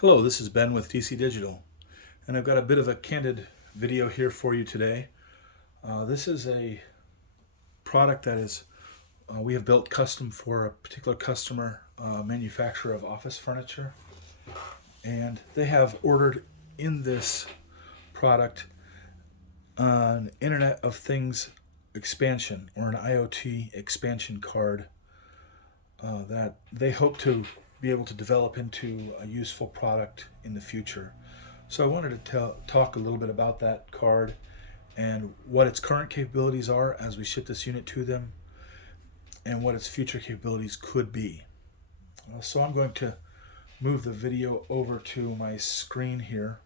Hello, this is Ben with DC Digital, and I've got a bit of a candid video here for you today. This is a product that is we have built custom for a particular customer, manufacturer of office furniture, and they have ordered in this product an Internet of Things expansion or an IoT expansion card that they hope to be able to develop into a useful product in the future. So I wanted to talk a little bit about that card and what its current capabilities are as we ship this unit to them and what its future capabilities could be. So I'm going to move the video over to my screen here.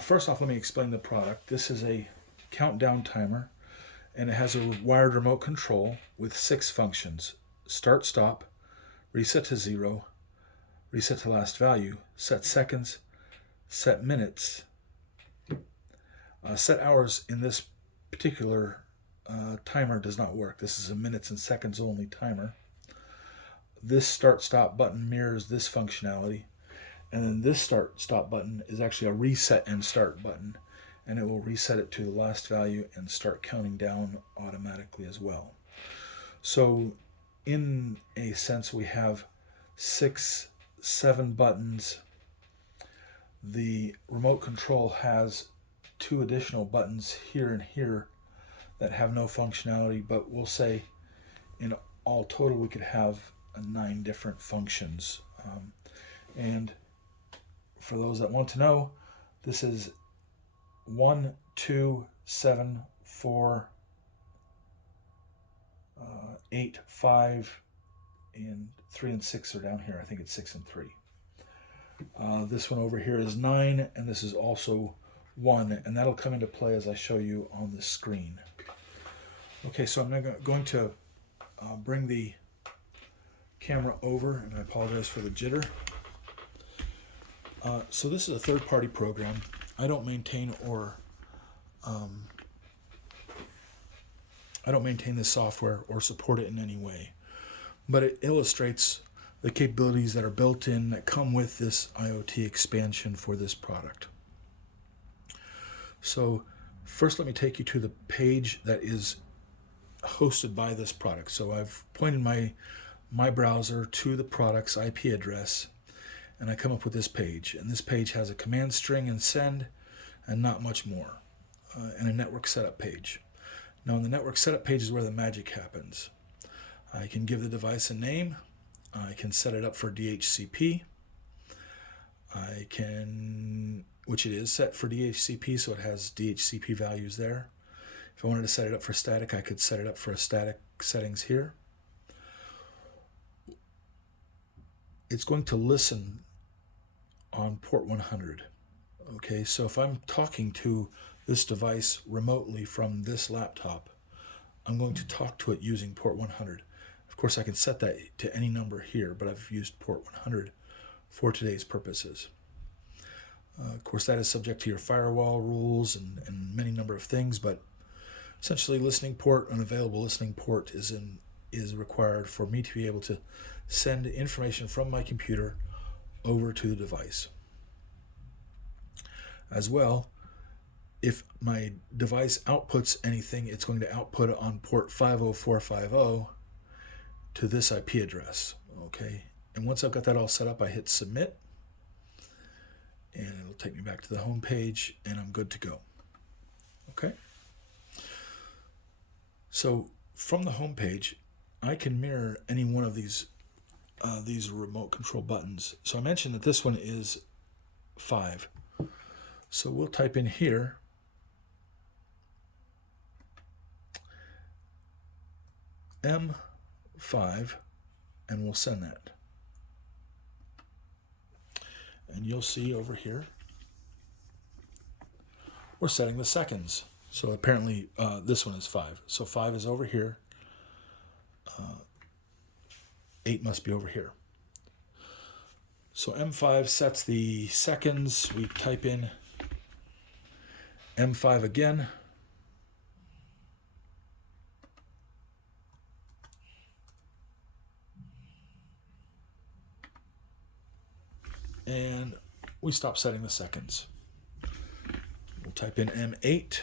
First off, let me explain the product. This is a countdown timer, and it has a wired remote control with 6 functions: start, stop, reset to 0, reset to last value, set seconds, set minutes. Set hours in this particular timer does not work. This is a minutes and seconds only timer. This start stop button mirrors this functionality, and then this start stop button is actually a reset and start button, and it will reset it to the last value and start counting down automatically as well. So in a sense, we have 6, 7 buttons. The remote control has 2 additional buttons here and here that have no functionality, but we'll say in all total we could have 9 different functions. And for those that want to know, this is 1, 2, 7, 4, 8, 5, and 3 and 6 are down here. I think it's 6 and 3. This one over here is 9, and this is also 1, and that'll come into play as I show you on the screen. Okay, so I'm now going to bring the camera over, and I apologize for the jitter. So this is a third-party program. I don't maintain this software or support it in any way, but it illustrates the capabilities that are built in that come with this IoT expansion for this product. So first, let me take you to the page that is hosted by this product. So I've pointed my browser to the product's IP address, and I come up with this page. And this page has a command string and send, and not much more, and a network setup page. Now, on the network setup page is where the magic happens. I can give the device a name. I can set it up for DHCP. I can, which it is set for DHCP, so it has DHCP values there. If I wanted to set it up for static, I could set it up for a static settings here. It's going to listen on port 100. Okay, so if I'm talking to this device remotely from this laptop, I'm going to talk to it using port 100. Of course, I can set that to any number here, but I've used port 100 for today's purposes. Of course, that is subject to your firewall rules and many number of things, but essentially listening port, an available listening port is required for me to be able to send information from my computer over to the device. As well, if my device outputs anything, it's going to output it on port 50450 to this IP address. Okay, and once I've got that all set up, I hit submit, and it'll take me back to the home page, and I'm good to go. Okay, so from the home page, I can mirror any one of these remote control buttons. So I mentioned that this one is 5. So we'll type in here M5, and we'll send that. And you'll see over here, we're setting the seconds. So apparently this one is 5. So 5 is over here. 8 must be over here. So M5 sets the seconds. We type in M5 again. and we stop setting the seconds. We'll type in M8.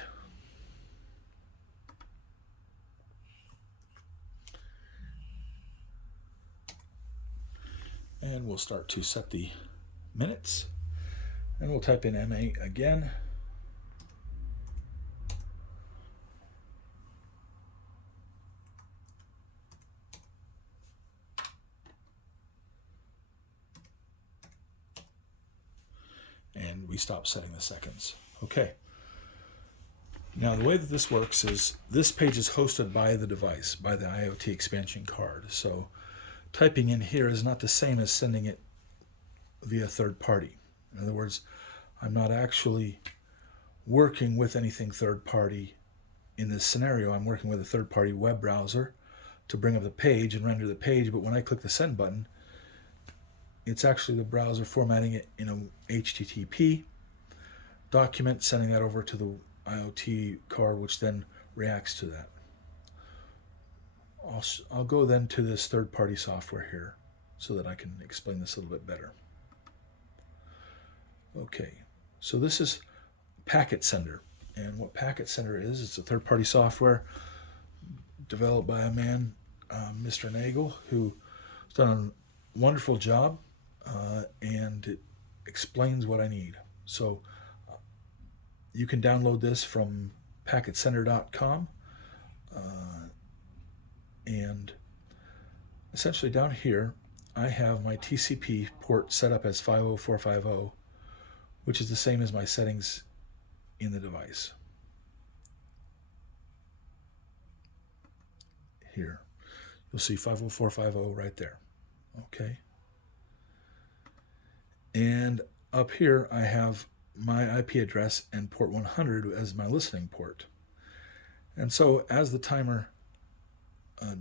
And we'll start to set the minutes. And we'll type in M8 again. And we stop setting the seconds. Okay. Now the way that this works is this page is hosted by the device, by the IoT expansion card. So typing in here is not the same as sending it via third party. In other words, I'm not actually working with anything third party in this scenario. I'm working with a third party web browser to bring up the page and render the page, but when I click the send button, it's actually the browser formatting it in a HTTP document, sending that over to the IoT card, which then reacts to that. I'll go then to this third-party software here so that I can explain this a little bit better. Okay, so this is Packet Sender, and what Packet Sender is, it's a third-party software developed by a man, Mr. Nagel, who has done a wonderful job, and it explains what I need. So you can download this from packetsender.com, and essentially down here I have my TCP port set up as 50450, which is the same as my settings in the device. Here you'll see 50450 right there. Okay, and up here I have my IP address and port 100 as my listening port. And so as the timer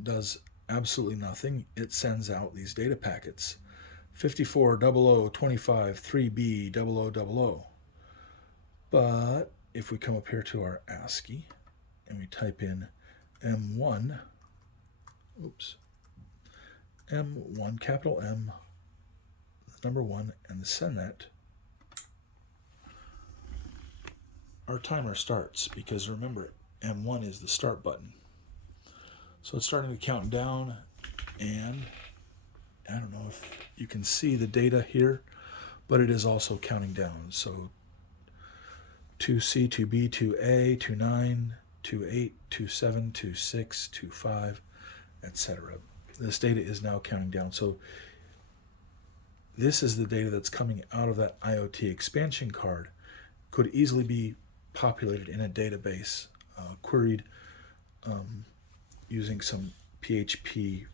does absolutely nothing, it sends out these data packets. 540025 3B 0000. But if we come up here to our ASCII and we type in M1, M1, capital M, number 1, and send that, our timer starts, because remember, M1 is the start button. So it's starting to count down, and I don't know if you can see the data here, but it is also counting down. So 2C, 2B, 2A, 29, 28, 27, 26, 25, etc. This data is now counting down. So this is the data that's coming out of that IoT expansion card. Could easily be populated in a database, queried using some PHP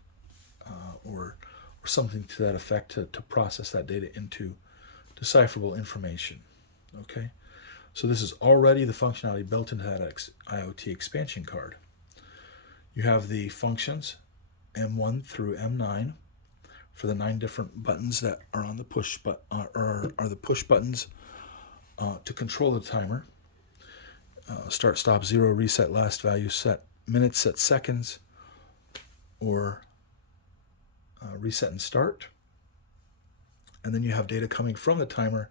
or something to that effect to process that data into decipherable information. Okay, so this is already the functionality built into that IoT expansion card. You have the functions M1 through M9 for the 9 different buttons that are on the push are the push buttons to control the timer. Start, stop, 0, reset, last value, set minutes, set seconds, or reset and start. And then you have data coming from the timer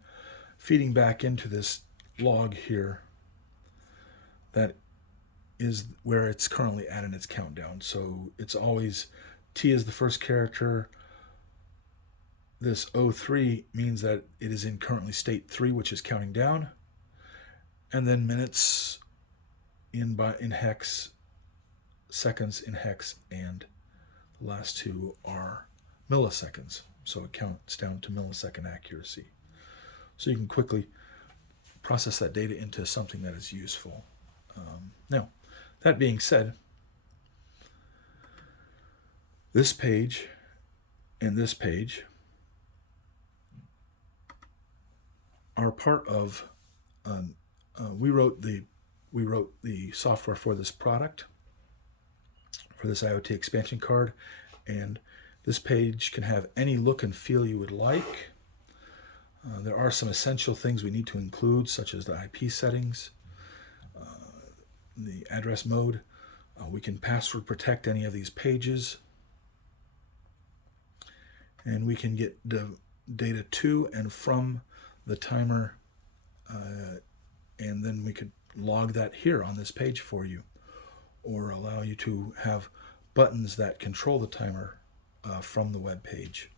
feeding back into this log here that is where it's currently at in its countdown. So it's always T is the first character. This 03 means that it is in currently state 3, which is counting down. And then minutes in hex, seconds in hex, and the last 2 are milliseconds. So it counts down to millisecond accuracy. So you can quickly process that data into something that is useful. Now, that being said, this page and this page are part of we wrote the software for this product, for this IoT expansion card, and this page can have any look and feel you would like. There are some essential things we need to include, such as the IP settings, the address mode. We can password protect any of these pages, and we can get data to and from the timer, and then we could log that here on this page for you, or allow you to have buttons that control the timer from the web page.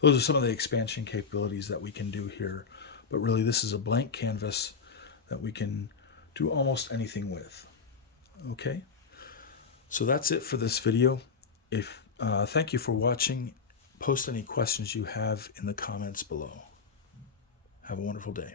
Those are some of the expansion capabilities that we can do here, but really this is a blank canvas that we can do almost anything with. Okay, so that's it for this video. Thank you for watching. Post any questions you have in the comments below. Have a wonderful day.